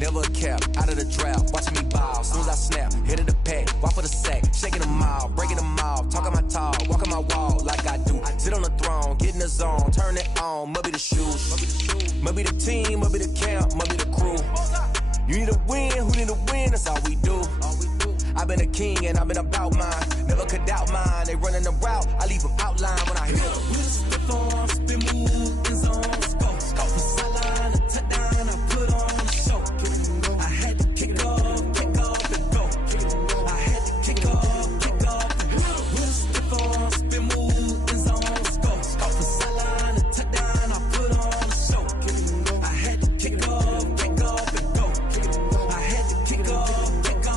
never a cap, out of the draft, watching me ball. Soon as I snap, hit of the pack, walk for the sack, shaking them all, breaking them off, talking my talk, walking my wall like I do. Sit on the throne, get in the zone, turn it on, must be the shoes, must be the team, must be the camp, must be the crew. You need a win, who need a win, that's all we do. I've been a king and I've been about mine, never could doubt mine. They running the route, I leave them outline when I hit them. We just step on, spin move, in zone, let's go. Go from sideline to touchdown, I put on a show. I had to kick off and go. I had to kick off and go. We just step on, spin move, in zone, let's go. Go from sideline to touchdown, I put on a show. I had to kick off and go. I had to kick off and go.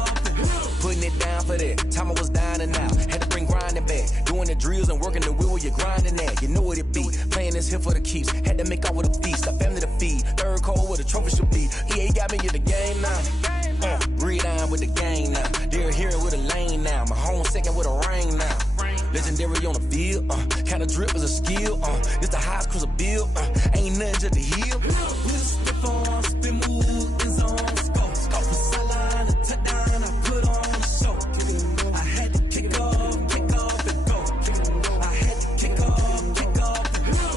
Putting it down for that, time I was down and out. Had to bring grinding back, doing the drills and working the wheel where you're grinding at. You know what it be, playing this here for the keeps. Had to make off with a feast, a family to feed. Third cold where the trophy should be. EA got me in the game now. Breathe down with the game now. They're here with a lane now. My home second with a rain now. Legendary on the field, kinda drip is a skill. It's the highest cruiser bill, ain't nothing just to heal. We just step on, spin move, in zone, let's go. Go from sideline to touchdown, I put on a show. I had to kick off and go. I had to kick off and go.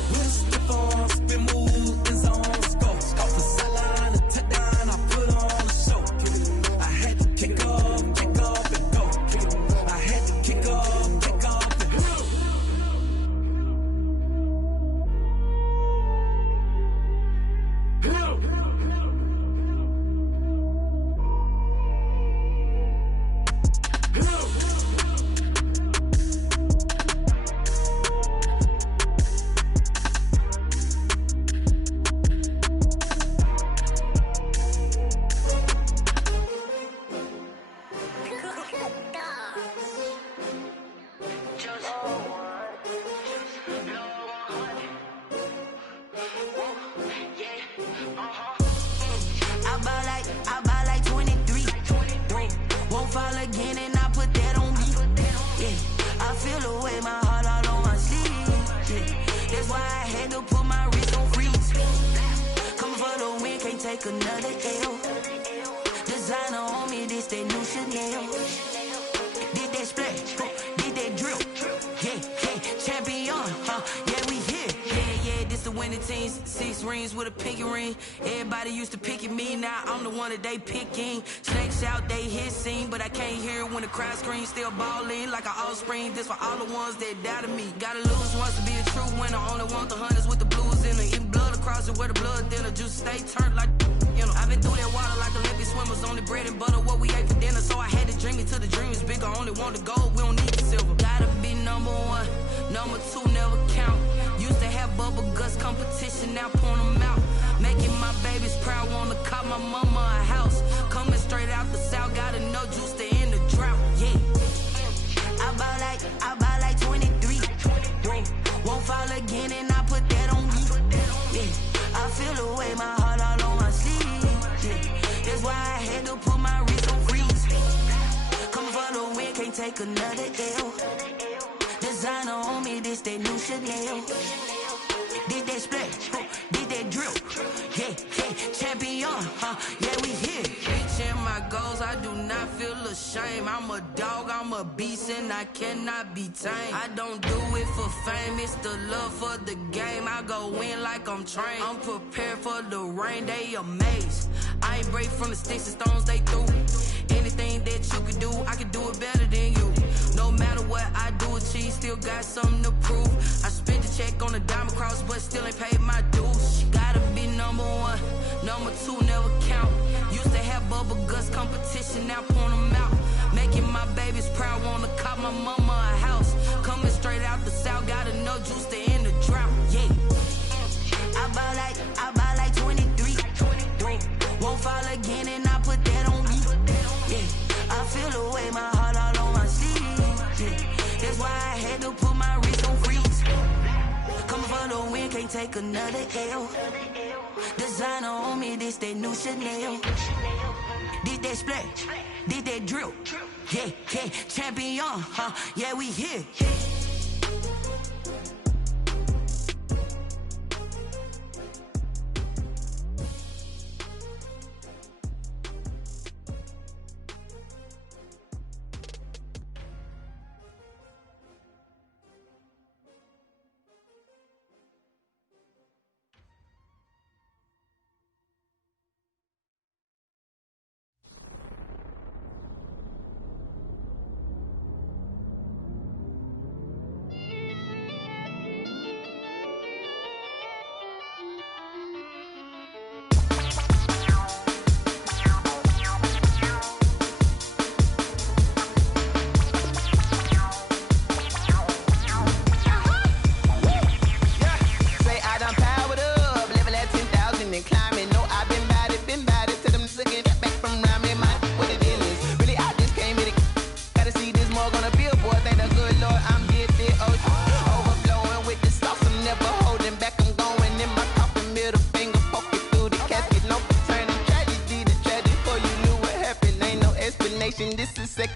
We just step on, spin move, in zone, let's go. Go from sideline to touchdown, I put on a show. I had to kick off and go. I had to kick off and go. I buy like 23. Won't fall again and I put that on me. Yeah, I feel the way, my heart all on my sleeve. Yeah, that's why I had to put my wrist on freeze. Coming for the win, can't take another L. Designer on me, this that new Chanel. Did that splash, did that drill. Yeah, champion, yeah, we here. Yeah, this the winning team. 6 rings with a pinky ring. Everybody used to pick at me, now I'm the one that they picking. Snakes out, they hit scene, but I can't hear it when the crowd screams. Still ballin' like an offspring. This for all the ones that doubted me. Gotta lose once to be a true winner. Only want the hunters with the blues in it. Eating blood across it where the blood dinner. Juice stay turned like, you know. I've been through that water like Olympic swimmers. Only bread and butter, what we ate for dinner. So I had to dream it till the dream is bigger. Only want the gold, we don't need the silver. Gotta be number 1, number 2 never count. Used to have bubble guts competition, now point them out. Making my babies proud, wanna cop my mama a house. Coming straight out the south, gotta know juice to end the drought. Yeah, I buy like 23. Won't fall again and I put that on me. Yeah, I feel the way, my heart all on my sleeve. Yeah, that's why I had to put my wrist on freeze. Coming for the win, can't take another L. Designer on me, this that new Chanel. Did that splash, did that drill. Yeah, champion, yeah, we here. Reaching my goals, I do not feel ashamed. I'm a dog, I'm a beast, and I cannot be tamed. I don't do it for fame, it's the love for the game. I go in like I'm trained. I'm prepared for the rain, they amazed. I ain't break from the sticks and stones they threw. Anything that you could do, I could do it better than you. No matter what I do, achieve, still got something to prove. I spent the check on the diamond cross, but still ain't paid my dues. Gotta be number 1, number 2 never count. Used to have bubble guts competition, now point them out. Making my babies proud, wanna cop my mama a house. Coming straight out the south, gotta know juice to end the drought. Yeah, I buy like 23. Won't fall again and I put that on me. Yeah, I feel the way, my heart all on my sleeve. Yeah, that's why I had to put my wrist on freeze. Coming for the win, can't take another L. Designer on me, this that new Chanel. Did that splash, did that drill. Yeah, champion, yeah, we here.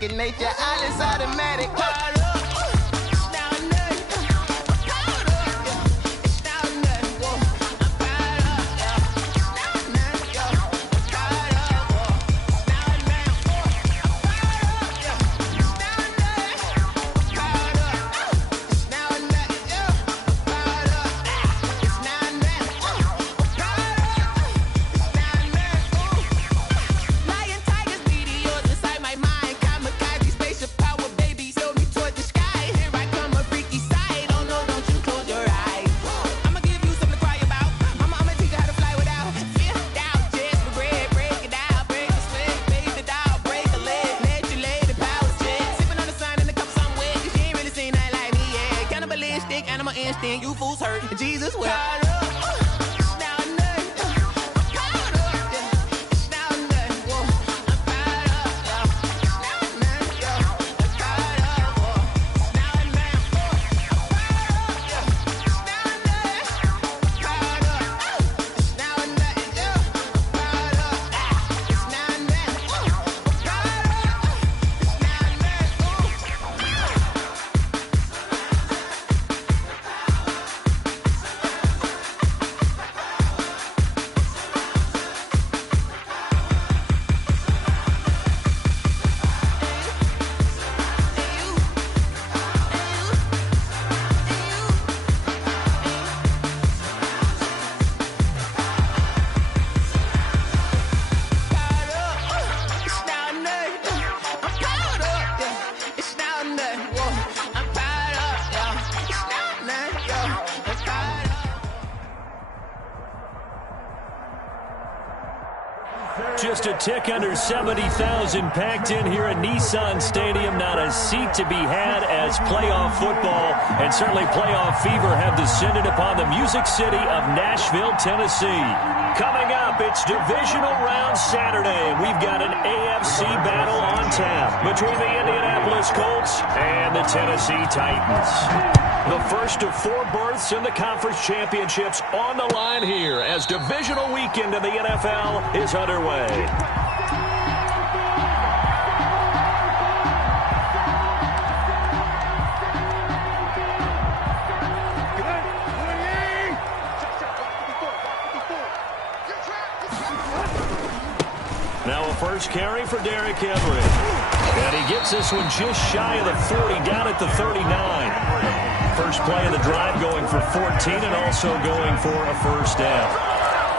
second nature. All is automatic. You fools hurt. Jesus will. Just a tick under 70,000 packed in here at Nissan Stadium. Not a seat to be had as playoff football and certainly playoff fever have descended upon the Music City of Nashville, Tennessee. Coming up, it's divisional round Saturday. We've got an AFC battle on tap between the Indianapolis Colts and the Tennessee Titans. The first of 4 berths in the conference championships on the line here as divisional weekend in the NFL is underway. Now a first carry for Derrick Henry. And he gets this one just shy of the 40, down at the 39. First play of the drive going for 14 and also going for a first down.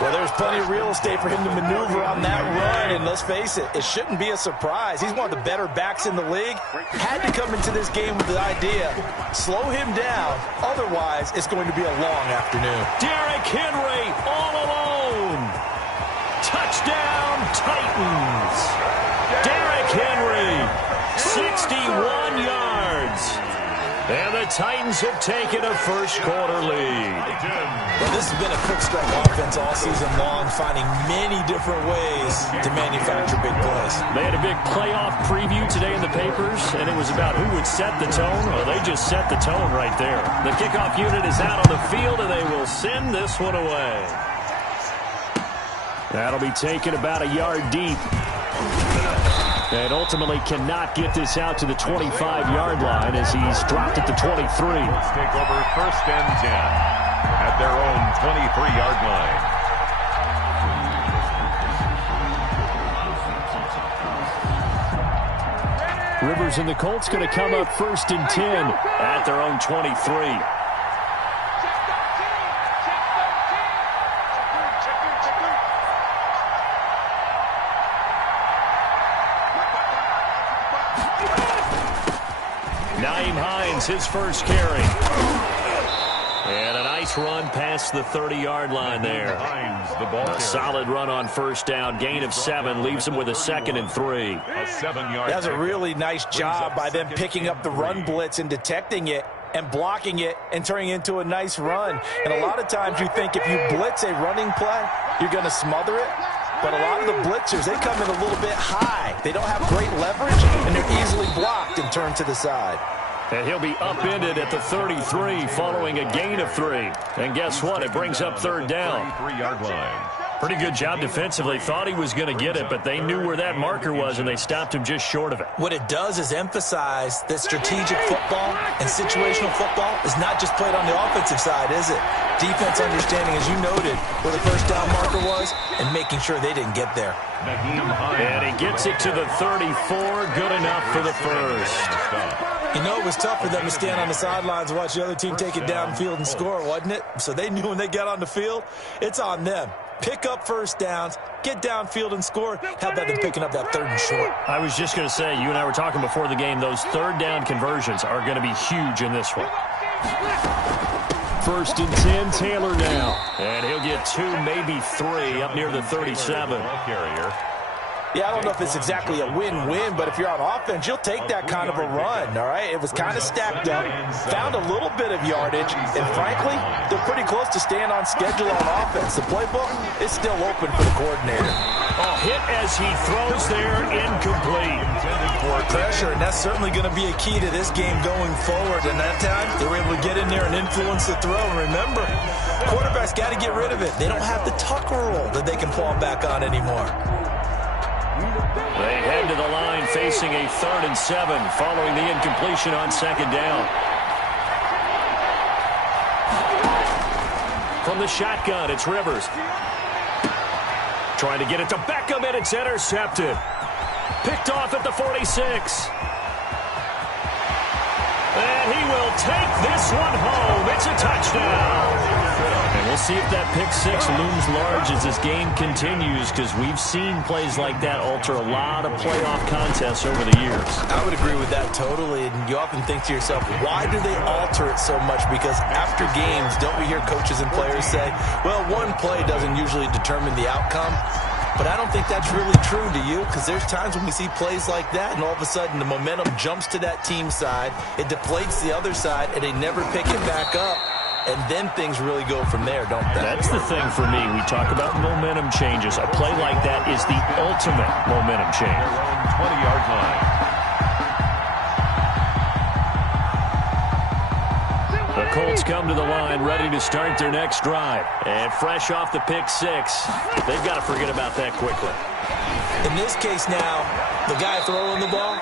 Well, there's plenty of real estate for him to maneuver on that run, and let's face it, it shouldn't be a surprise. He's one of the better backs in the league. Had to come into this game with the idea, slow him down, otherwise it's going to be a long afternoon. Derrick Henry all alone. Touchdown, Titans. Derrick Henry, 61 yards. And the Titans have taken a first-quarter lead. Well, this has been a quick-strike offense all season long, finding many different ways to manufacture big plays. They had a big playoff preview today in the papers, and it was about who would set the tone. Well, they just set the tone right there. The kickoff unit is out on the field, and they will send this one away. That'll be taken about a yard deep. And ultimately cannot get this out to the 25-yard line as he's dropped at the 23. Let's take over 1st and 10 at their own 23-yard line. Rivers and the Colts going to come up 1st and 10 at their own 23. His first carry. And a nice run past the 30-yard line there. A solid run on first down. Gain of 7 leaves him with a 2nd and 3. A 7-yard. That's a really nice job by them picking up the run blitz and detecting it and blocking it and turning it into a nice run. And a lot of times you think if you blitz a running play, you're going to smother it. But a lot of the blitzers, they come in a little bit high. They don't have great leverage, and they're easily blocked and turned to the side. And he'll be upended at the 33 following a gain of 3. And guess what? It brings up 3rd down. 33-yard line. Pretty good job defensively. Thought he was going to get it, but they knew where that marker was, and they stopped him just short of it. What it does is emphasize that strategic football and situational football is not just played on the offensive side, is it? Defense understanding, as you noted, where the first down marker was and making sure they didn't get there. And he gets it to the 34. Good enough for the first. You know, it was tough for them to stand on the sidelines and watch the other team take it downfield and score, wasn't it? So they knew when they got on the field, it's on them. Pick up first downs, get downfield and score. How about them picking up that 3rd and short? I was just going to say, you and I were talking before the game, those 3rd down conversions are going to be huge in this one. 1st and 10, Taylor now. And he'll get 2, maybe 3 up near the 37. Yeah, I don't know if it's exactly a win-win, but if you're on offense, you'll take that kind of a run, all right? It was kind of stacked up, found a little bit of yardage, and frankly, they're pretty close to staying on schedule on offense. The playbook is still open for the coordinator. Oh, hit as he throws there, incomplete. More pressure, and that's certainly going to be a key to this game going forward. And that time, they were able to get in there and influence the throw. And remember, quarterbacks got to get rid of it. They don't have the Tucker rule that they can fall back on anymore. They head to the line facing a 3rd and 7 following the incompletion on 2nd down. From the shotgun, it's Rivers. Trying to get it to Beckham, and it's intercepted. Picked off at the 46. And he will take this one home. It's a touchdown. And we'll see if that pick 6 looms large as this game continues, because we've seen plays like that alter a lot of playoff contests over the years. I would agree with that totally, and you often think to yourself, why do they alter it so much? Because after games, don't we hear coaches and players say, well, one play doesn't usually determine the outcome? But I don't think that's really true, do you? Because there's times when we see plays like that, and all of a sudden the momentum jumps to that team side, it deflates the other side, and they never pick it back up. And then things really go from there, don't they? That's the thing for me. We talk about momentum changes. A play like that is the ultimate momentum change. 20-yard line. The Colts come to the line ready to start their next drive. And fresh off the pick 6, they've got to forget about that quickly. In this case now, the guy throwing the ball,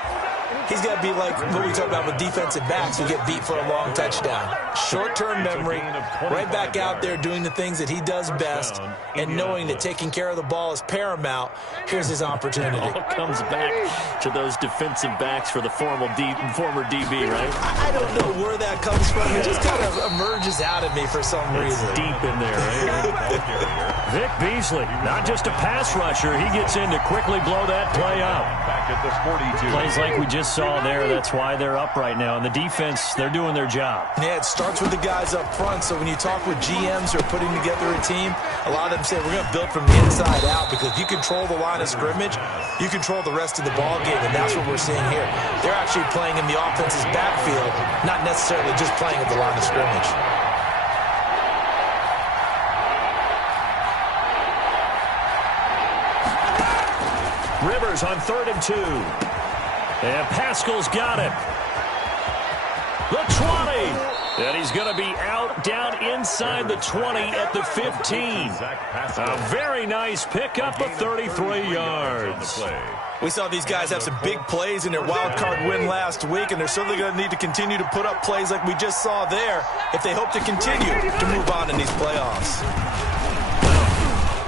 he's got to be like what we talk about with defensive backs who get beat for a long touchdown. Short-term memory, right back out there doing the things that he does best, and knowing that taking care of the ball is paramount. Here's his opportunity. It all comes back to those defensive backs for the former DB, right? I don't know where that comes from. It just kind of emerges out of me for some reason. It's deep in there, right? Vic Beasley, not just a pass rusher. He gets in to quickly blow that play up. Back at the 42. Plays like we just saw there. That's why they're up right now. And the defense, they're doing their job. Yeah, it starts with the guys up front. So when you talk with GMs who are putting together a team, a lot of them say we're going to build from the inside out, because if you control the line of scrimmage, you control the rest of the ball game, and that's what we're seeing here. They're actually playing in the offense's backfield, not necessarily just playing at the line of scrimmage. Rivers on 3rd and 2. And Pascal's got it. The 20. And he's going to be out down inside the 20 at the 15. A very nice pickup of 33 yards. We saw these guys have some big plays in their wild card win last week, and they're certainly going to need to continue to put up plays like we just saw there if they hope to continue to move on in these playoffs.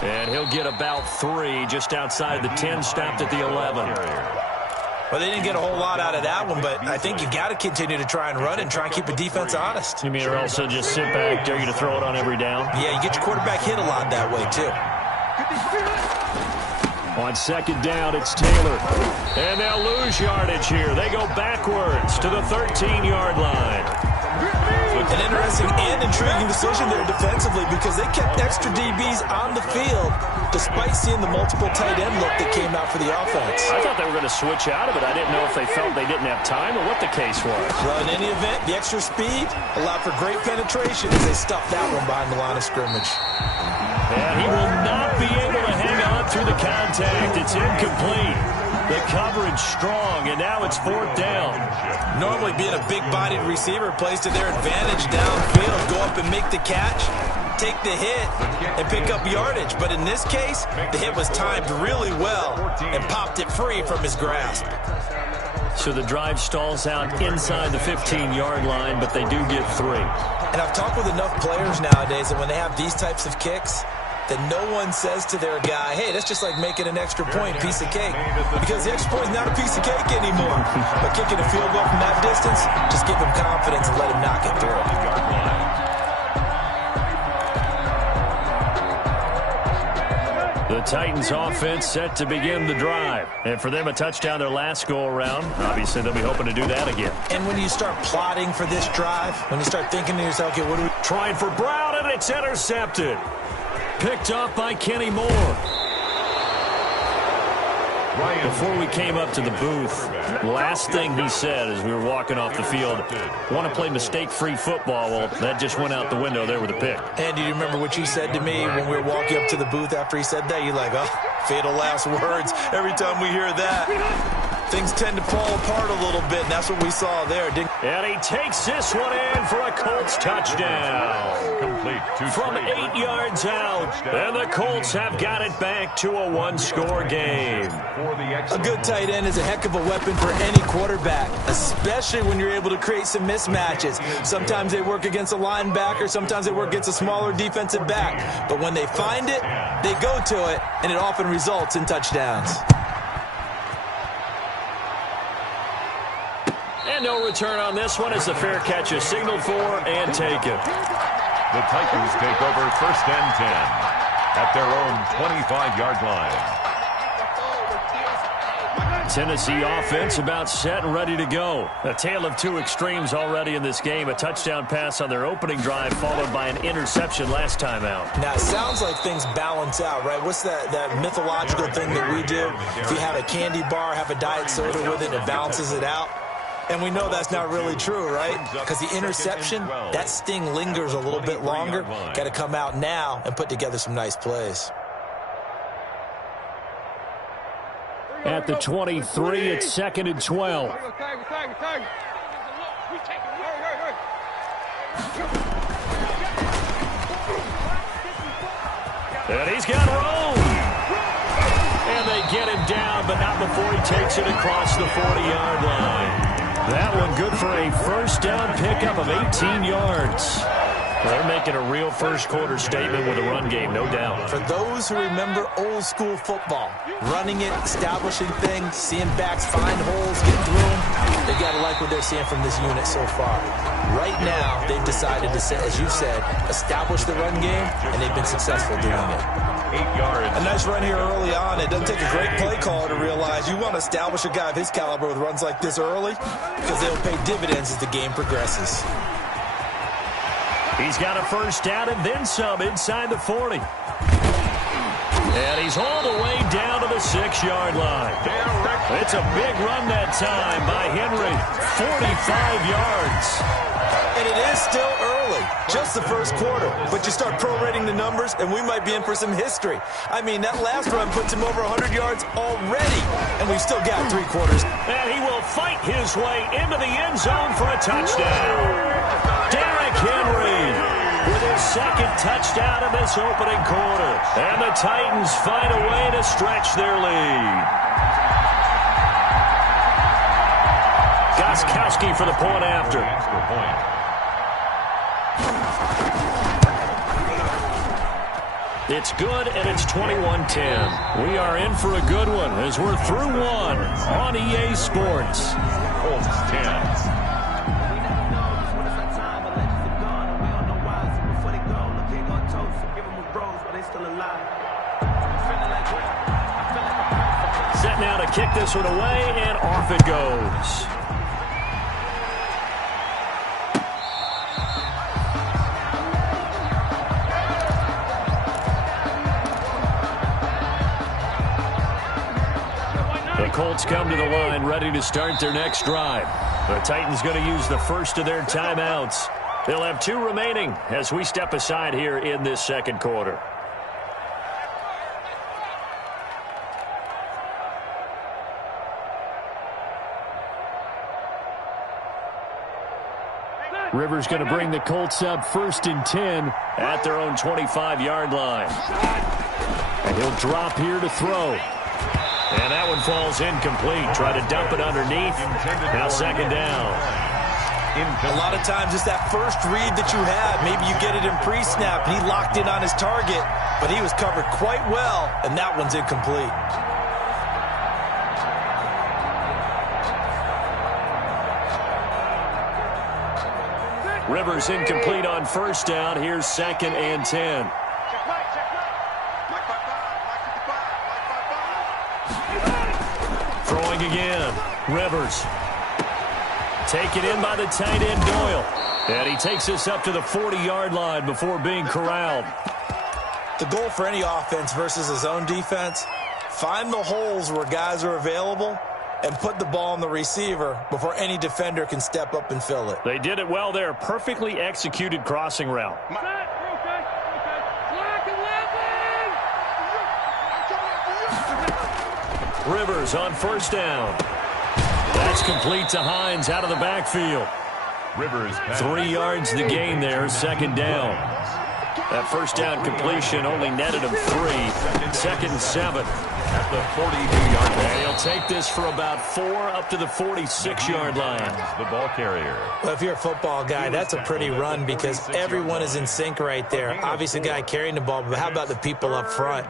And he'll get about 3 just outside the 10, stopped at the 11. Well, they didn't get a whole lot out of that one, but I think you got to continue to try and run and try and keep the defense honest. You mean or also just sit back, dare you to throw it on every down? Yeah, you get your quarterback hit a lot that way, too. On 2nd down, it's Taylor. And they'll lose yardage here. They go backwards to the 13-yard line. An interesting and intriguing decision there defensively, because they kept extra DBs on the field despite seeing the multiple tight end look that came out for the offense. I thought they were going to switch out of it. I didn't know if they felt they didn't have time or what the case was. Well, in any event, the extra speed allowed for great penetration as they stuffed that one behind the line of scrimmage. And he will not be able to hang on through the contact. It's incomplete. The coverage strong, and now it's 4th down. Normally being a big-bodied receiver plays to their advantage downfield. Go up and make the catch. take the hit and pick up yardage. But in this case, the hit was timed really well and popped it free from his grasp. So the drive stalls out inside the 15-yard line, but they do get 3. And I've talked with enough players nowadays that when they have these types of kicks, that no one says to their guy, hey, that's just like making an extra point, piece of cake. Because the extra point is not a piece of cake anymore. But kicking a field goal from that distance, just give him confidence and let him knock it through. The Titans offense set to begin the drive. And for them, a touchdown their last go-around. Obviously, they'll be hoping to do that again. And when you start plotting for this drive, when you start thinking to yourself, okay, what do we... Trying for Brown, and it's intercepted. Picked up by Kenny Moore. Before we came up to the booth, last thing he said as we were walking off the field, want to play mistake-free football. Well, that just went out the window there with a pick. And do you remember what you said to me when we were walking up to the booth after he said that? You're like, oh, fatal last words. Every time we hear that, things tend to fall apart a little bit, and that's what we saw there. And he takes this one in for a Colts touchdown. Complete from 8 yards out. And the Colts have got it back to a one-score game. A good tight end is a heck of a weapon for any quarterback, especially when you're able to create some mismatches. Sometimes they work against a linebacker, sometimes they work against a smaller defensive back. But when they find it, they go to it, and it often results in touchdowns. And no return on this one as the fair catch is signaled for and taken. The Titans take over 1st and 10 at their own 25-yard line. Tennessee offense about set and ready to go. A tale of two extremes already in this game. A touchdown pass on their opening drive followed by an interception last time out. Now, it sounds like things balance out, right? What's that mythological thing that we do? If you have a candy bar, have a diet soda with it, it balances it out. And we know that's not really true, right? Because the interception, that sting lingers a little bit longer. Got to come out now and put together some nice plays. At the 23, it's 2nd and 12. And he's got room. And they get him down, but not before he takes it across the 40-yard line. That one good for a first down pickup of 18 yards. They're making a real first-quarter statement with a run game, no doubt. For those who remember old-school football, running it, establishing things, seeing backs find holes, get through them, they got to like what they're seeing from this unit so far. Right now, they've decided to, as you said, establish the run game, and they've been successful doing it. 8 yards. A nice run here early on. It doesn't take a great play caller to realize you want to establish a guy of his caliber with runs like this early because they'll pay dividends as the game progresses. He's got a first down and then some inside the 40. And he's all the way down to the 6-yard line. It's a big run that time by Henry. 45 yards. And it is still early, just the first quarter. But you start prorating the numbers, and we might be in for some history. I mean, that last run puts him over 100 yards already, and we've still got 3 quarters. And he will fight his way into the end zone for a touchdown. Derrick Henry with his second touchdown in this opening quarter. And the Titans find a way to stretch their lead. Gostkowski for the point after. It's good, and it's 21-10. We are in for a good one as we're through one on EA Sports. Colts 10. Set now to kick this one away, and off it goes. The Colts come to the line ready to start their next drive. The Titans going to use the first of their timeouts. They'll have 2 remaining as we step aside here in this second quarter. Rivers going to bring the Colts up 1st and 10 at their own 25-yard line. And he'll drop here to throw. And that one falls incomplete. Try to dump it underneath. Now 2nd down. A lot of times it's that first read that you have. Maybe you get it in pre-snap. He locked in on his target, but he was covered quite well, and that one's incomplete. Rivers incomplete on 1st down. Here's 2nd and 10. Throwing again. Rivers. Taken in by the tight end, Doyle. And he takes us up to the 40-yard line before being corralled. The goal for any offense versus his own defense, find the holes where guys are available and put the ball on the receiver before any defender can step up and fill it. They did it well there. Perfectly executed crossing route. Rivers on 1st down. That's complete to Hines out of the backfield. Rivers 3 yards the gain there, 2nd down. That 1st down completion only netted him 3. 2nd and 7. At the 42-yard line. And he'll take this for about 4 up to the 46-yard line. The ball carrier. Well, if you're a football guy, that's a pretty run because everyone is in sync right there. Obviously, the guy carrying the ball, but how about the people up front?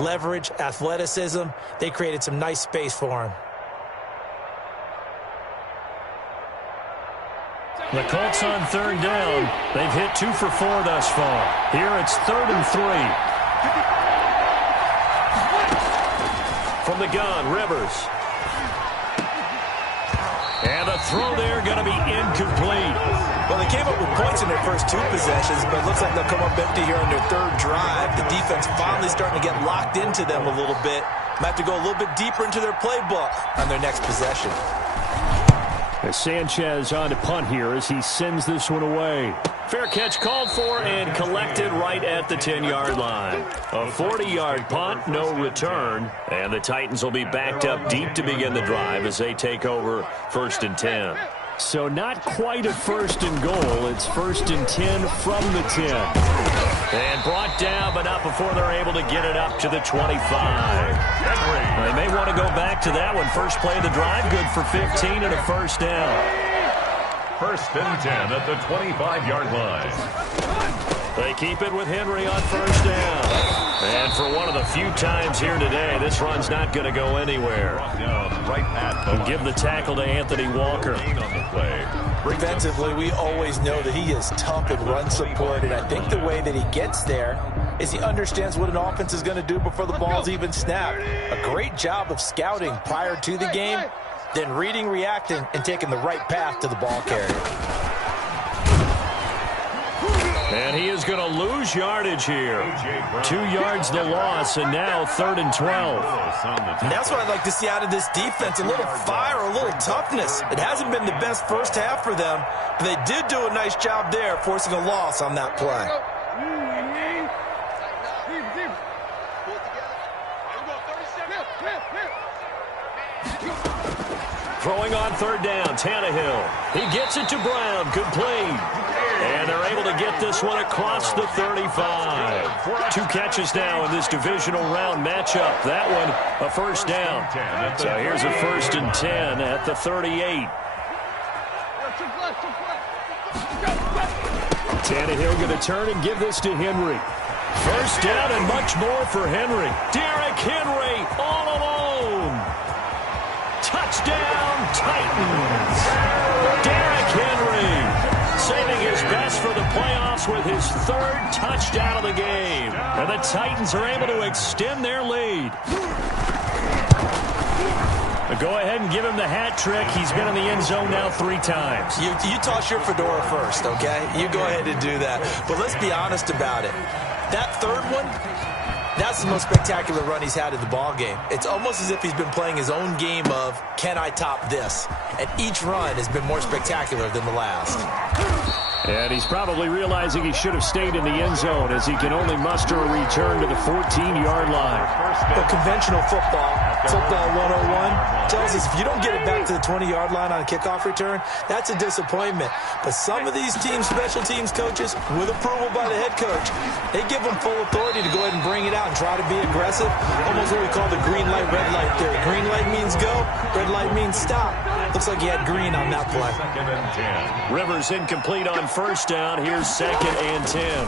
Leverage, athleticism, they created some nice space for him. The Colts on 3rd down. They've hit 2 for 4 thus far. Here it's 3rd and 3. From the gun, Rivers. And the throw there going to be incomplete. Well, they came up with points in their first 2 possessions, but it looks like they'll come up empty here on their 3rd drive. The defense finally starting to get locked into them a little bit. Might have to go a little bit deeper into their playbook on their next possession. As Sanchez on to punt here as he sends this one away. Fair catch called for and collected right at the 10-yard line. A 40-yard punt, no return. And the Titans will be backed up deep to begin the drive as they take over 1st and 10. So not quite a 1st and goal. It's 1st and 10 from the 10. And brought down, but not before they're able to get it up to the 25. They may want to go back to that one. First play of the drive, good for 15 and a 1st down. 1st and 10 at the 25-yard line. They keep it with Henry on 1st down. And for one of the few times here today, this run's not going to go anywhere. And give the tackle to Anthony Walker. Defensively, we always know that he is tough in run support, and I think the way that he gets there is he understands what an offense is going to do before the ball's even snapped. A great job of scouting prior to the game, then reading, reacting, and taking the right path to the ball carrier. And he is going to lose yardage here. 2 yards the loss, and now 3rd and 12. And that's what I'd like to see out of this defense, a little fire, a little toughness. It hasn't been the best first half for them, but they did do a nice job there, forcing a loss on that play. Throwing on 3rd down, Tannehill. He gets it to Brown, complete. And they're able to get this one across the 35. 2 catches now in this divisional round matchup. That one, a 1st down. So here's a 1st and 10 at the 38. Tannehill going to turn and give this to Henry. 1st down and much more for Henry. Derrick Henry all alone. Touchdown, Titans. Derrick Henry saving his best for the playoffs with his 3rd touchdown of the game. And the Titans are able to extend their lead. Go ahead and give him the hat trick. He's been in the end zone now 3 times. You toss your fedora first, okay? You go ahead and do that. But let's be honest about it. That 3rd one, that's the most spectacular run he's had in the ball game. It's almost as if he's been playing his own game of, can I top this? And each run has been more spectacular than the last. And he's probably realizing he should have stayed in the end zone as he can only muster a return to the 14-yard line. But conventional football, Football 101 tells us if you don't get it back to the 20-yard line on a kickoff return, that's a disappointment. But some of these teams, special teams coaches, with approval by the head coach, they give them full authority to go ahead and bring it out and try to be aggressive. Almost what we call the green light, red light theory. Green light means go, red light means stop. Looks like he had green on that play. Rivers incomplete on first down. Here's 2nd and 10.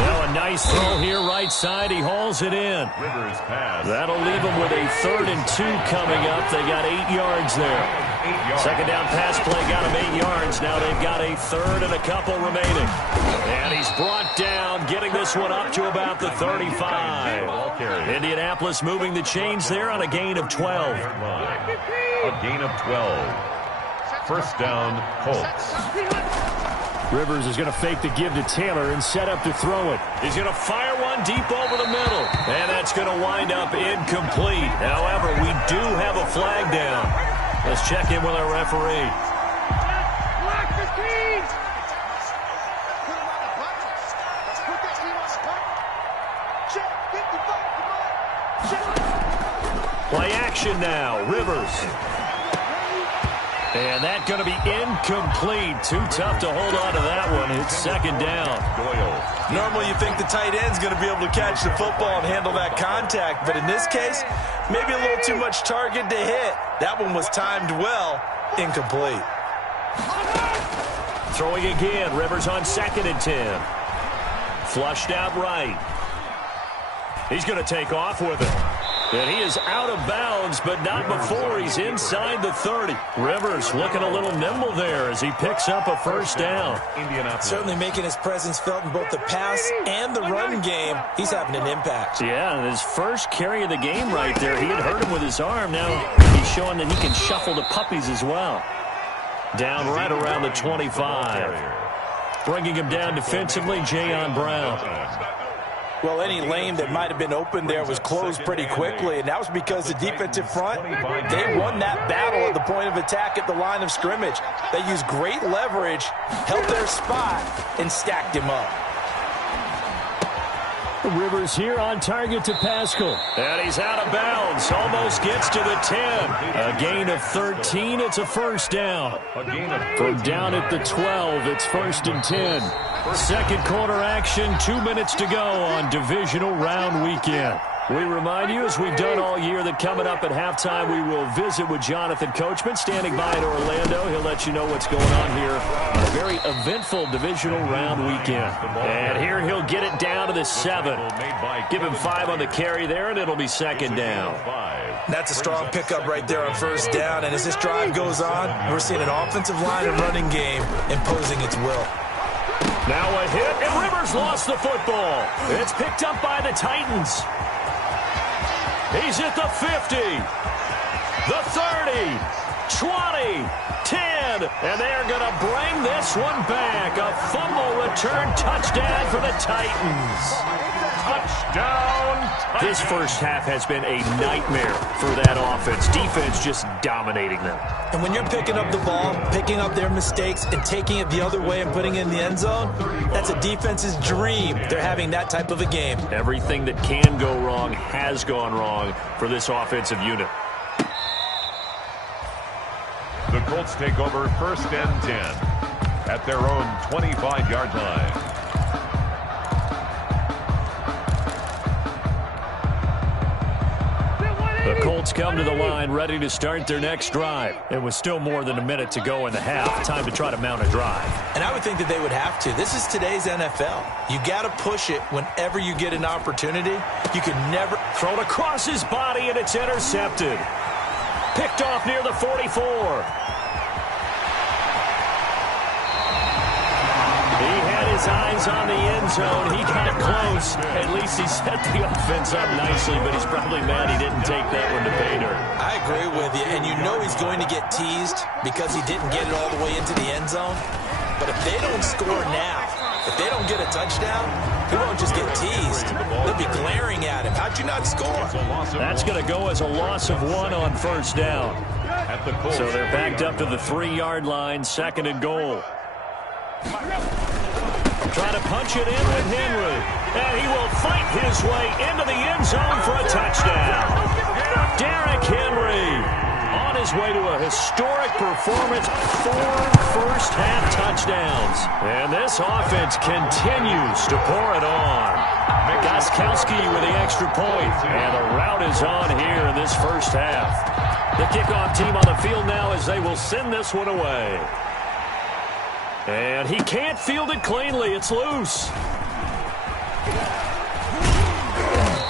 Now a nice throw here right side. He hauls it in. Rivers pass. That'll leave them with a 3rd and 2 coming up. They got 8 yards there. 2nd down pass play got him 8 yards. Now they've got a 3rd and a couple remaining. And he's brought down, getting this one up to about the 35. Indianapolis moving the chains there on a gain of 12. A gain of 12. First down, Colts. Rivers is going to fake the give to Taylor and set up to throw it. He's going to fire one deep over the middle. And that's going to wind up incomplete. However, we do have a flag down. Let's check in with our referee. Play action now. Rivers. And that's going to be incomplete. Too tough to hold on to that one. It's 2nd down. Doyle. Normally you think the tight end's going to be able to catch the football and handle that contact. But in this case, maybe a little too much target to hit. That one was timed well. Incomplete. Throwing again. Rivers on 2nd and 10. Flushed out right. He's going to take off with it. And he is out of bounds, but not before he's inside the 30. Rivers looking a little nimble there as he picks up a first down. Certainly making his presence felt in both the pass and the run game. He's having an impact. Yeah, and his first carry of the game right there. He had hurt him with his arm. Now he's showing that he can shuffle the puppies as well. Down right around the 25. Bringing him down defensively, Jayon Brown. Well, any lane that might have been open there was closed pretty quickly, and that was because the defensive front, they won that battle at the point of attack at the line of scrimmage. They used great leverage, held their spot, and stacked him up. Rivers here on target to Pascal. And he's out of bounds. Almost gets to the 10. A gain of 13. It's a first down. From down at the 12, it's 1st and 10. Second quarter action, 2 minutes to go on divisional round weekend. We remind you, as we've done all year, that coming up at halftime, we will visit with Jonathan Coachman, standing by in Orlando. He'll let you know what's going on here on a very eventful divisional round weekend. And here he'll get it down to the 7. Give him 5 on the carry there, and it'll be 2nd down. That's a strong pickup right there on first down. And as this drive goes on, we're seeing an offensive line and running game imposing its will. Now a hit, and Rivers lost the football. It's picked up by the Titans. He's at the 50, the 30, 20, 10, and they're going to bring this one back. A fumble return touchdown for the Titans. Touchdown. This first half has been a nightmare for that offense. Defense just dominating them. And when you're picking up the ball, picking up their mistakes, and taking it the other way and putting it in the end zone, that's a defense's dream. They're having that type of a game. Everything that can go wrong has gone wrong for this offensive unit. The Colts take over 1st and 10 at their own 25-yard line. The Colts come to the line ready to start their next drive. It was still more than a minute to go in the half. Time to try to mount a drive. And I would think that they would have to. This is today's NFL. You got to push it whenever you get an opportunity. You can never throw it across his body, and it's intercepted. Picked off near the 44. He had his eyes on the end zone. He got close. At least he set the offense up nicely, but he's probably mad he didn't take that one to pay dirt. I agree with you, and you know he's going to get teased because he didn't get it all the way into the end zone. But if they don't score now, if they don't get a touchdown, he won't just get teased. They'll be glaring at him. How'd you not score? That's going to go as a loss of 1 on first down. So they're backed up to the 3-yard line, 2nd and goal. Trying to punch it in with Henry. And he will fight his way into the end zone for a touchdown. Derrick Henry on his way to a historic performance, 4 first-half touchdowns. And this offense continues to pour it on. Gostkowski with the extra point. And the route is on here in this first half. The kickoff team on the field now as they will send this one away. And he can't field it cleanly. It's loose.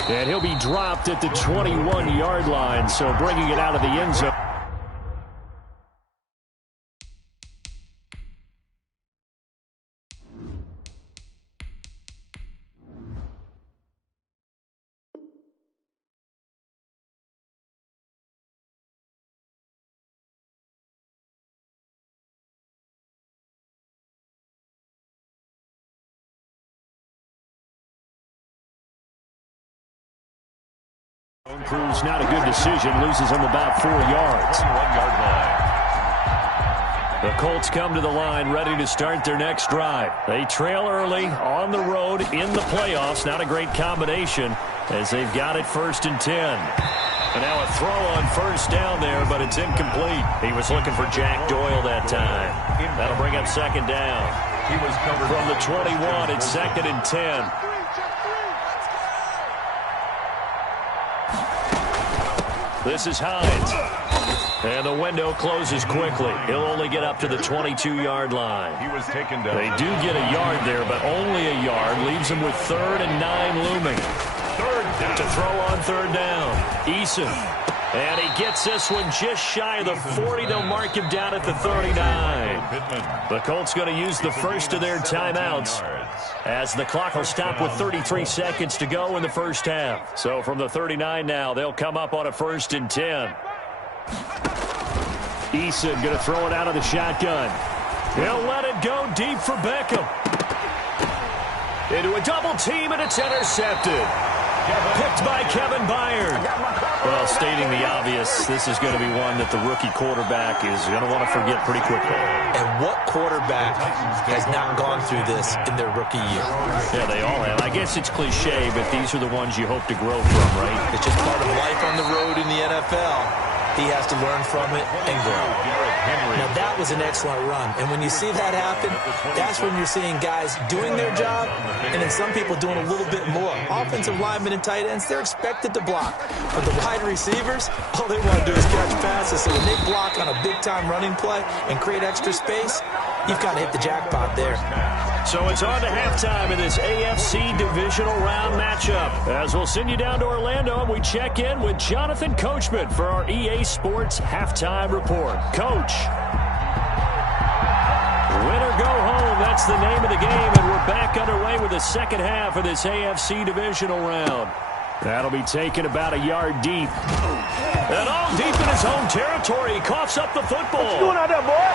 And he'll be dropped at the 21-yard line, so bringing it out of the end zone. Cruz, not a good decision, loses him about 4 yards. 1-yard line. The Colts come to the line, ready to start their next drive. They trail early on the road in the playoffs. Not a great combination as they've got it 1st and 10. And now a throw on first down there, but it's incomplete. He was looking for Jack Doyle that time. That'll bring up 2nd down. He was covered from the 21. It's 2nd and 10. This is Hines. And the window closes quickly. He'll only get up to the 22-yard line. He was taken down. They do get a yard there, but only a yard. Leaves him with 3rd and 9 looming. 3rd down. To throw on 3rd down. Eason. And he gets this one just shy of the 40. They'll mark him down at the 39. The Colts going to use the first of their timeouts as the clock will stop with 33 seconds to go in the first half. So from the 39 now, they'll come up on a 1st and 10. Eason going to throw it out of the shotgun. He'll let it go deep for Beckham. Into a double team, and it's intercepted. Picked by Kevin Byard. Well, stating the obvious, this is going to be one that the rookie quarterback is going to want to forget pretty quickly. And what quarterback has not gone through this in their rookie year? Yeah, they all have. I guess it's cliche, but these are the ones you hope to grow from, right? It's just part of life on the road in the NFL. He has to learn from it and grow. Now, that was an excellent run. And when you see that happen, that's when you're seeing guys doing their job and then some people doing a little bit more. Offensive linemen and tight ends, they're expected to block. But the wide receivers, all they want to do is catch passes. So when they block on a big-time running play and create extra space, you've kind of hit the jackpot there. So it's on to halftime in this AFC divisional round matchup. As we'll send you down to Orlando, and we check in with Jonathan Coachman for our EA Sports Halftime Report. Coach. Win or go home, that's the name of the game, and we're back underway with the second half of this AFC divisional round. That'll be taken about a yard deep. And all deep in his own territory. He coughs up the football. What you doing out there, boy?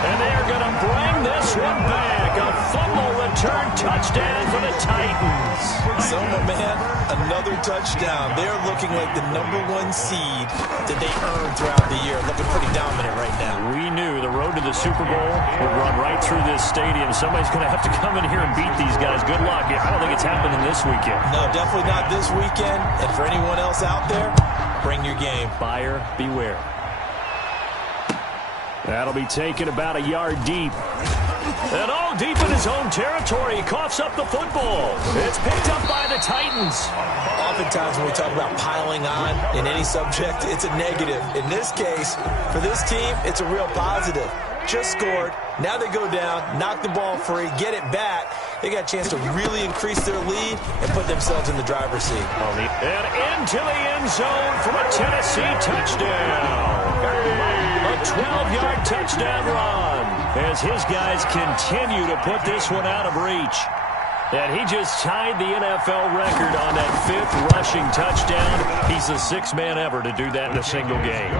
And they're going to bring this one back. A fumble return touchdown for the Titans. Soma, man, another touchdown. They're looking like the #1 seed that they earned throughout the year. Looking pretty dominant right now. We knew the road to the Super Bowl would run right through this stadium. Somebody's going to have to come in here and beat these guys. Good luck. I don't think it's happening this weekend. No, definitely not this weekend. And for anyone else out there, bring your game. Buyer beware. That'll be taken about a yard deep. And all deep in his own territory. He coughs up the football. It's picked up by the Titans. Oftentimes when we talk about piling on in any subject, it's a negative. In this case, for this team, it's a real positive. Just scored. Now they go down, knock the ball free, get it back. They got a chance to really increase their lead and put themselves in the driver's seat. And into the end zone from a Tennessee touchdown. A 12-yard touchdown run as his guys continue to put this one out of reach. And he just tied the NFL record on that 5th rushing touchdown. He's the 6th man ever to do that in a single game.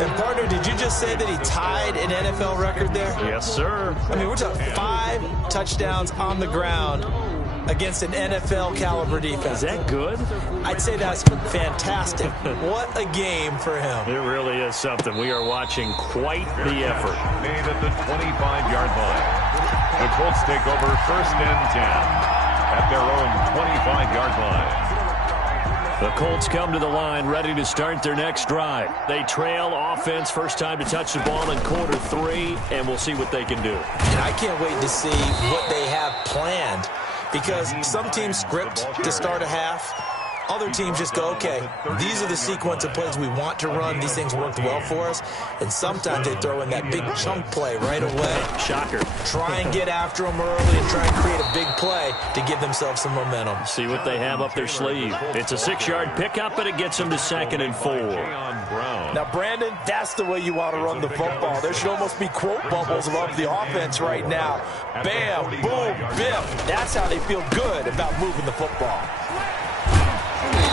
And, partner, did you just say that he tied an NFL record there? Yes, sir. I mean, we're talking 5 touchdowns on the ground against an NFL-caliber defense. Is that good? I'd say that's fantastic. What a game for him. It really is something. We are watching quite the effort. Made at the 25-yard line. The Colts take over 1st and 10 at their own 25-yard line. The Colts come to the line ready to start their next drive. They trail offense, first time to touch the ball in quarter 3, and we'll see what they can do. And I can't wait to see what they have planned, because some teams script to start a half. Other teams just go, okay, these are the sequence of plays we want to run. These things worked well for us. And sometimes they throw in that big chunk play right away. Shocker. Try and get after them early and try and create a big play to give themselves some momentum. See what they have up their sleeve. It's a 6-yard pickup, and it gets them to 2nd and 4. Now, Brandon, that's the way you want to run the football. There should almost be quote bubbles above the offense right now. Bam, boom, biff. That's how they feel good about moving the football.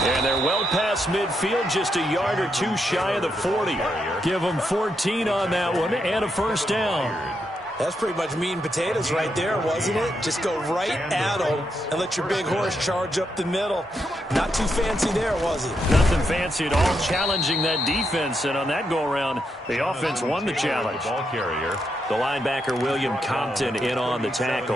And they're well past midfield, just a yard or 2 shy of the 40. Give them 14 on that one and a first down. That's pretty much meat and potatoes right there, wasn't it? Just go right at them and let your big horse charge up the middle. Not too fancy there, was it? Nothing fancy at all, challenging that defense. And on that go-around, the offense won the challenge. Ball carrier. The linebacker, William Compton, in on the tackle.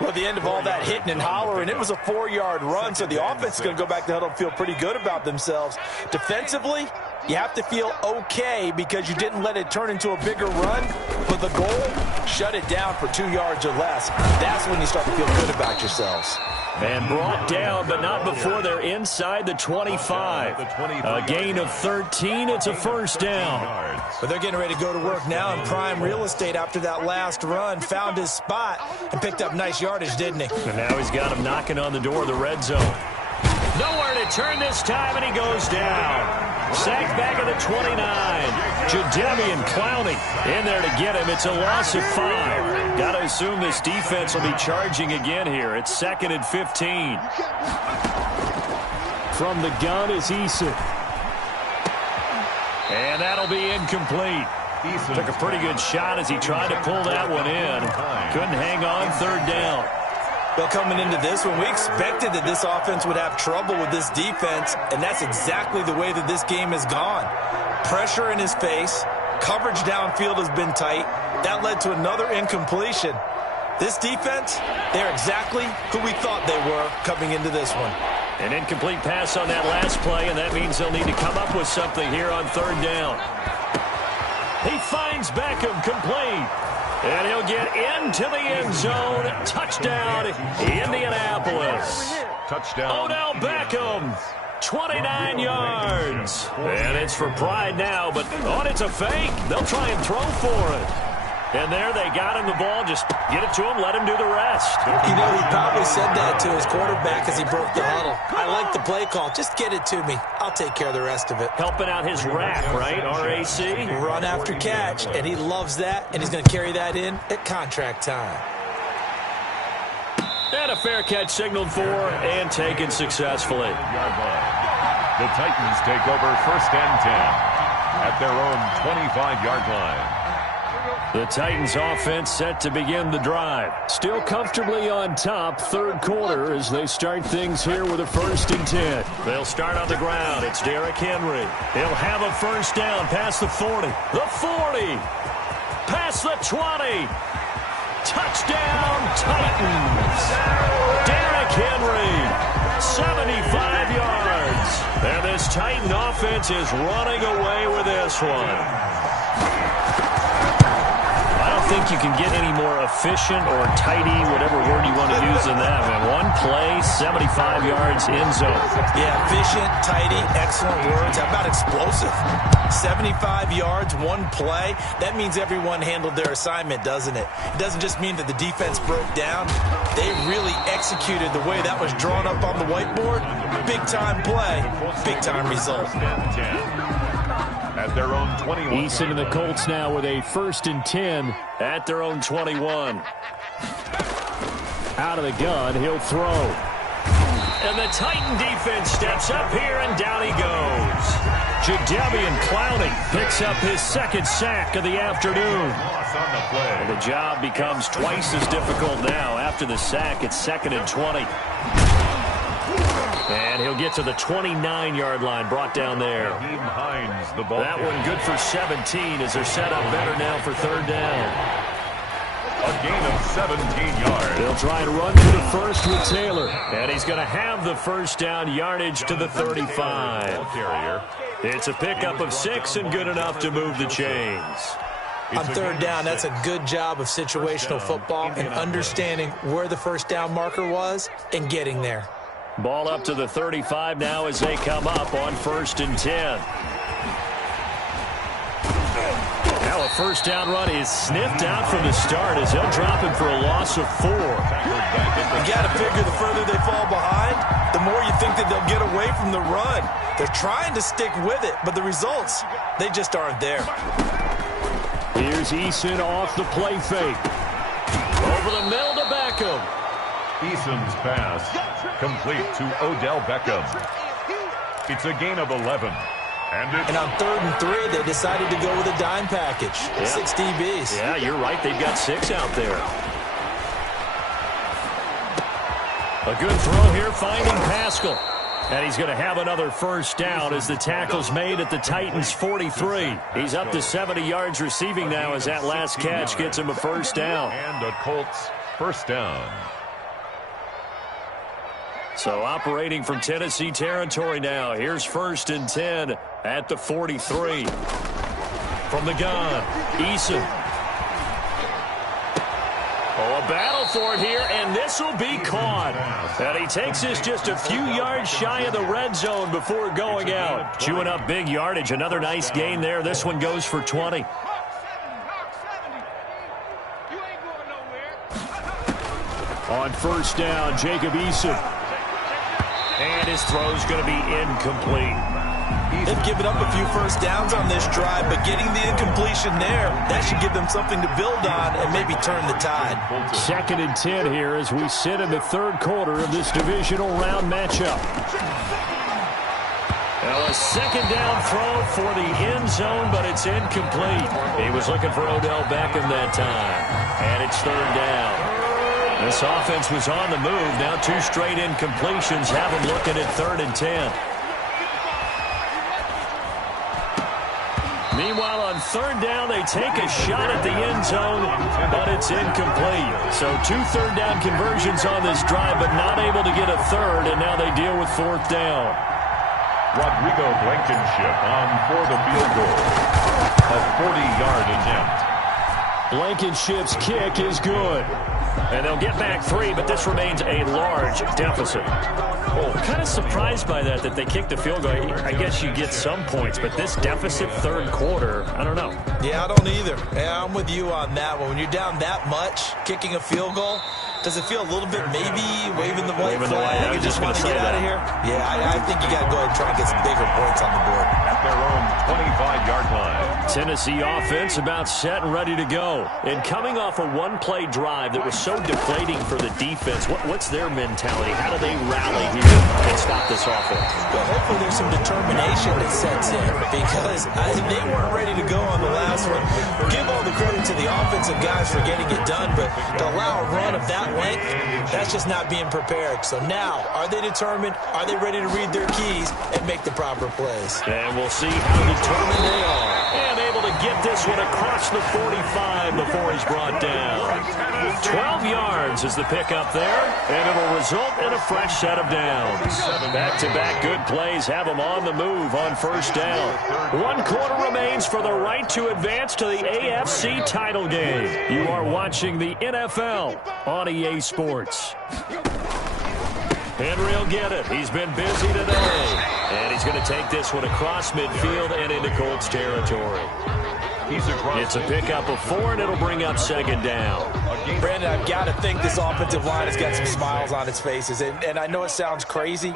Well, at the end of all that hitting and hollering, it was a 4-yard run, so the offense is going to go back to huddle and feel pretty good about themselves. Defensively, you have to feel okay because you didn't let it turn into a bigger run, but the goal, shut it down for 2 yards or less. That's when you start to feel good about yourselves. And brought down, but not before they're inside the 25. A gain of 13. It's a first down. But they're getting ready to go to work now in prime real estate after that last run. Found his spot and picked up nice yardage, didn't he? And now he's got him knocking on the door of the red zone. Nowhere to turn this time, and he goes down. Sacked back at the 29. Jadeveon Clowney in there to get him. It's a loss of 5. Got to assume this defense will be charging again here. It's 2nd and 15. From the gun is Eason. And that'll be incomplete. Took a pretty good shot as he tried to pull that one in. Couldn't hang on, 3rd down. Well, coming into this one, we expected that this offense would have trouble with this defense, and that's exactly the way that this game has gone. Pressure in his face, coverage downfield has been tight. That led to another incompletion. This defense, they're exactly who we thought they were coming into this one. An incomplete pass on that last play, and that means they'll need to come up with something here on 3rd down. He finds Beckham, complete. And he'll get into the end zone. Touchdown, Indianapolis. Touchdown. Odell Beckham, 29 yards. And it's for pride now, but it's a fake. They'll try and throw for it. And there they got him the ball. Just get it to him, let him do the rest. You know, he probably said that to his quarterback as he broke the huddle. I like the play call. Just get it to me. I'll take care of the rest of it. Helping out his RAC, right? R-A-C? Run after catch, and he loves that, and he's going to carry that in at contract time. And a fair catch signaled for and taken successfully. The Titans take over 1st and 10 at their own 25-yard line. The Titans offense set to begin the drive. Still comfortably on top, 3rd quarter as they start things here with a 1st and 10. They'll start on the ground. It's Derrick Henry. He'll have a first down past the 40. The 40. Past the 20. Touchdown, Titans. Derrick Henry, 75 yards. And this Titan offense is running away with this one. I think you can get any more efficient or tidy, whatever word you want to use in that. Man, one play, 75 yards, end zone. Yeah, efficient, tidy, excellent words. How about explosive? 75 yards, one play. That means everyone handled their assignment, doesn't it? It doesn't just mean that the defense broke down. They really executed the way that was drawn up on the whiteboard. Big-time play, big-time result. At their own 21. Eason and the Colts now with a 1st and 10 at their own 21. Out of the gun, he'll throw. And the Titan defense steps up here, and down he goes. Jadeveon Clowney picks up his 2nd sack of the afternoon. And the job becomes twice as difficult now. After the sack, it's 2nd and 20. And he'll get to the 29-yard line, brought down there. That one good for 17 as they're set up better now for 3rd down. A gain of 17 yards. They'll try and run to the first with Taylor. And he's going to have the first down yardage to the 35. It's a pickup of 6 and good enough to move the chains. On third down, that's a good job of situational football and understanding where the first down marker was and getting there. Ball up to the 35 now as they come up on 1st and 10. Now a first down run is sniffed out from the start as he'll drop him for a loss of 4. You got to figure the further they fall behind, the more you think that they'll get away from the run. They're trying to stick with it, but the results, they just aren't there. Here's Eason off the play fake. Over the middle to Beckham. Eason's pass complete to Odell Beckham. It's a gain of 11. And on 3rd and 3, they decided to go with a dime package. Yeah. 6 DBs. Yeah, you're right. They've got 6 out there. A good throw here, finding Pascal. And he's going to have another first down as the tackle's made at the Titans' 43. He's up to 70 yards receiving now as that last catch gets him a first down. And a Colts first down. So operating from Tennessee territory now. Here's 1st and 10 at the 43. From the gun, Eason. Oh, a battle for it here, and this will be caught. And he takes this just a few yards shy of the red zone before going out. Chewing up big yardage. Another nice gain there. This one goes for 20. On first down, Jacob Eason. And his throw's going to be incomplete. They've given up a few first downs on this drive, but getting the incompletion there, that should give them something to build on and maybe turn the tide. 2nd and 10 here as we sit in the 3rd quarter of this divisional round matchup. Well, a 2nd down throw for the end zone, but it's incomplete. He was looking for Odell Beckham that time. And it's 3rd down. This offense was on the move. Now 2 straight incompletions have them looking at 3rd and 10. Meanwhile, on 3rd down, they take a shot at the end zone, but it's incomplete. So 2 third down conversions on this drive, but not able to get a 3rd, and now they deal with 4th down. Rodrigo Blankenship on for the field goal. A 40-yard attempt. Blankenship's kick is good. And they'll get back 3, but this remains a large deficit. Oh, kind of surprised by that they kicked the field goal. I guess you get some points, but this deficit 3rd quarter, I don't know. Yeah, I don't either. Yeah, I'm with you on that one. When you're down that much, kicking a field goal, does it feel a little bit maybe waving the white flag? You just want to get out of here? Yeah, I think you got to go ahead and try and get some bigger points on the board. At their own 25-yard line. Tennessee offense about set and ready to go. And coming off a one-play drive that was so deflating for the defense, what's their mentality? How do they rally here and stop this offense? Well, hopefully there's some determination that sets in because they weren't ready to go on the last one. Give all the credit to the offensive guys for getting it done, but to allow a run of that length, that's just not being prepared. So now, are they determined? Are they ready to read their keys and make the proper plays? And we'll see how determined they are. And able to get this one across the 45 before he's brought down. 12 yards is the pickup there, and it'll result in a fresh set of downs. Back-to-back good plays have them on the move on first down. 1 quarter remains for the right to advance to the AFC title game. You are watching the NFL on EA Sports. Henry will get it. He's been busy today. And he's going to take this one across midfield and into Colts territory. It's a pickup of 4, and it'll bring up 2nd down. Brandon, I've got to think this offensive line has got some smiles on its faces. And I know it sounds crazy,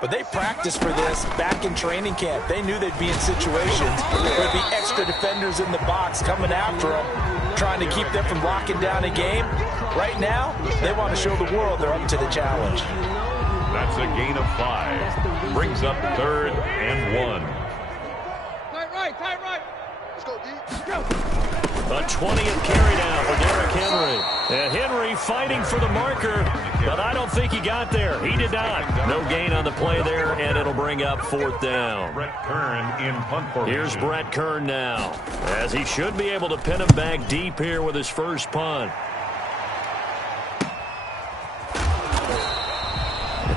but they practiced for this back in training camp. They knew they'd be in situations where there'd be extra defenders in the box coming after them, trying to keep them from locking down a game. Right now, they want to show the world they're up to the challenge. That's a gain of 5. Brings up 3rd and 1. Tight right. Let's go, D. A 20th carry now for Derrick Henry. And Henry fighting for the marker, but I don't think he got there. He did not. No gain on the play there, and it'll bring up 4th down. Brett Kern in punt formation. Here's Brett Kern now, as he should be able to pin him back deep here with his first punt.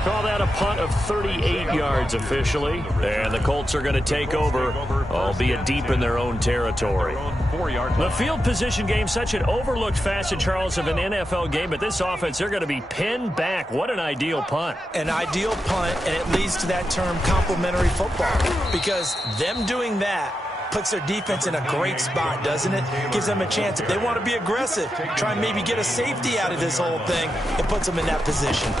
Call that a punt of 38 yards officially. And the Colts are going to take over, albeit deep in their own territory. The field position game, such an overlooked facet, Charles, of an NFL game. But this offense, they're going to be pinned back. What an ideal punt. An ideal punt, and it leads to that term complementary football. Because them doing that puts their defense in a great spot, doesn't it? Gives them a chance. If they want to be aggressive, try and maybe get a safety out of this whole thing, it puts them in that position.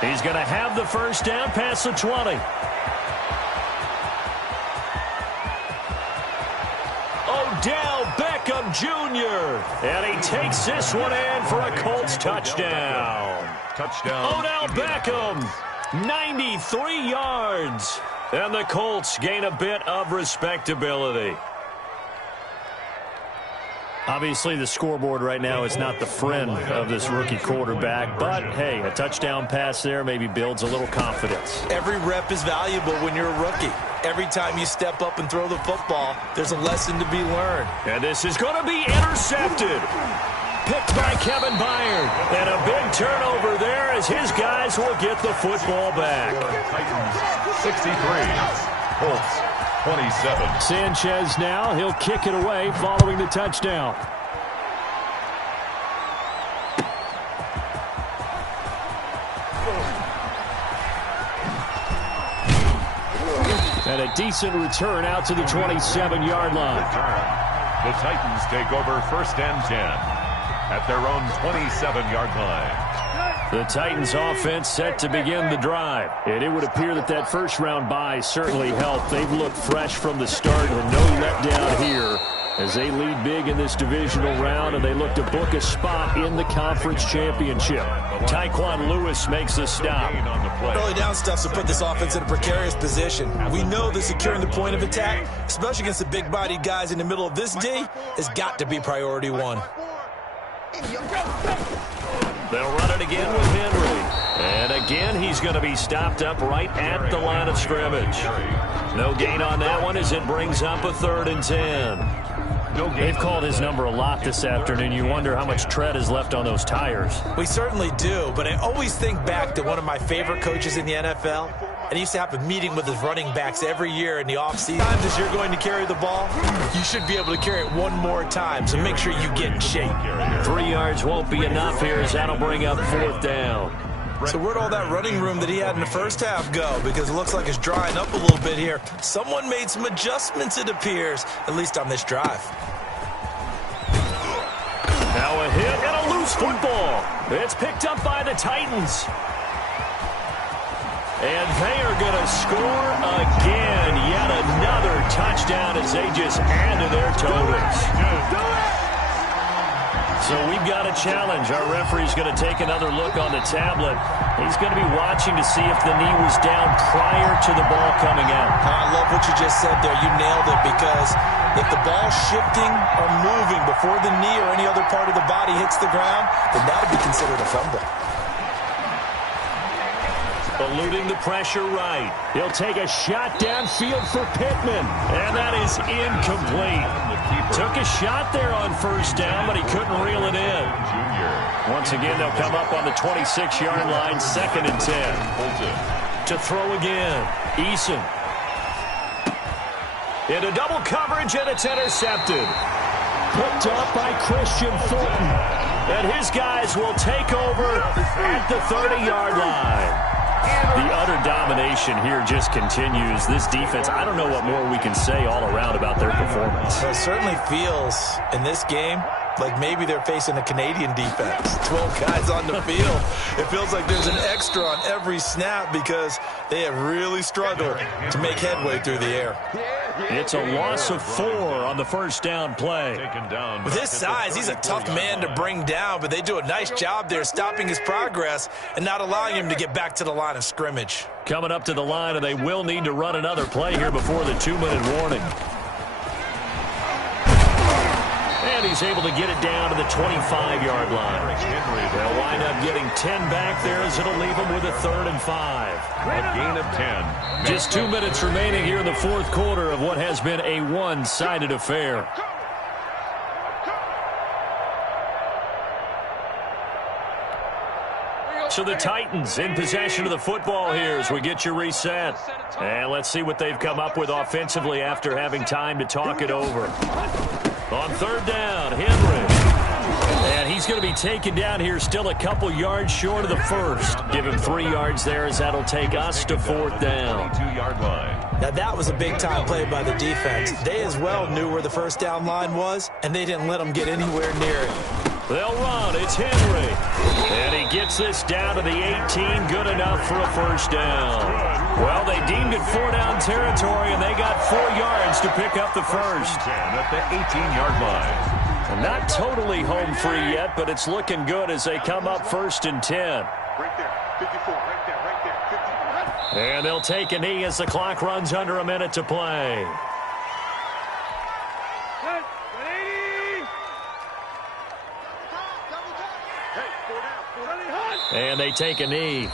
He's going to have the first down past the 20. Odell Beckham Jr. And he takes this one in for a Colts touchdown. Odell Beckham, 93 yards. And the Colts gain a bit of respectability. Obviously, the scoreboard right now is not the friend of this rookie quarterback. But, hey, a touchdown pass there maybe builds a little confidence. Every rep is valuable when you're a rookie. Every time you step up and throw the football, there's a lesson to be learned. And this is going to be intercepted. Picked by Kevin Byard. And a big turnover there as his guys will get the football back. Titans 63, Colts 27. Sanchez now, he'll kick it away following the touchdown. And a decent return out to the 27-yard line. The Titans take over first and 10 at their own 27-yard line. The Titans offense set to begin the drive. And it would appear that that first-round bye certainly helped. They've looked fresh from the start and no letdown here as they lead big in this divisional round, and they look to book a spot in the conference championship. Tyquan Lewis makes the stop. Early down stuff to put this offense in a precarious position. We know that securing the point of attack, especially against the big-bodied guys in the middle of this D, has got to be priority one. They'll run it again with Henry. And again, he's going to be stopped up right at the line of scrimmage. No gain on that one as it brings up a 3rd and 10. They've called his number a lot this afternoon. You wonder how much tread is left on those tires. We certainly do, but I always think back to one of my favorite coaches in the NFL. And he used to have a meeting with his running backs every year in the offseason. Times as you're going to carry the ball, you should be able to carry it one more time, so make sure you get in shape. 3 yards won't be enough here as that'll bring up 4th down. So where'd all that running room that he had in the first half go? Because it looks like it's drying up a little bit here. Someone made some adjustments, it appears, at least on this drive. Now a hit and a loose football. It's picked up by the Titans. And they are going to score again. Yet another touchdown as they just add to their totals. So we've got a challenge. Our referee's going to take another look on the tablet. He's going to be watching to see if the knee was down prior to the ball coming out. I love what you just said there. You nailed it, because if the ball's shifting or moving before the knee or any other part of the body hits the ground, then that would be considered a fumble. Eluding the pressure right. He'll take a shot downfield for Pittman. And that is incomplete. Took a shot there on first down, but he couldn't reel it in. Once again, they'll come up on the 26-yard line, 2nd and 10. To throw again, Eason. Into double coverage, and it's intercepted. Picked up by Christian Fulton. And his guys will take over at the 30-yard line. The utter domination here just continues. This defense, I don't know what more we can say all around about their performance. Well, it certainly feels in this game like maybe they're facing a Canadian defense. 12 guys on the field. It feels like there's an extra on every snap because they have really struggled to make headway through the air. It's a loss of 4 on the first down play. With his size, he's a tough man to bring down, but they do a nice job there stopping his progress and not allowing him to get back to the line of scrimmage. Coming up to the line, and they will need to run another play here before the 2-minute warning. And he's able to get it down to the 25-yard line. They'll wind up getting 10 back there as it'll leave them with a 3rd and 5. A gain of 10. Just 2 minutes remaining here in the 4th quarter of what has been a one-sided affair. So the Titans in possession of the football here as we get you reset. And let's see what they've come up with offensively after having time to talk it over. On third down, Henry. And he's going to be taken down here still a couple yards short of the first. Give him 3 yards there as that'll take us to fourth down. 22-yard line. Now, that was a big-time play by the defense. They as well knew where the first down line was, and they didn't let them get anywhere near it. They'll run. It's Henry. And he gets this down to the 18. Good enough for a first down. Well, they deemed it 4-down territory, and they got 4 yards to pick up the first. 10 at the 18-yard line. Not totally home free yet, but it's looking good as they come up 1st and 10. Right there, 54, right there, 50. And they'll take a knee as the clock runs under a minute to play. And they take a knee.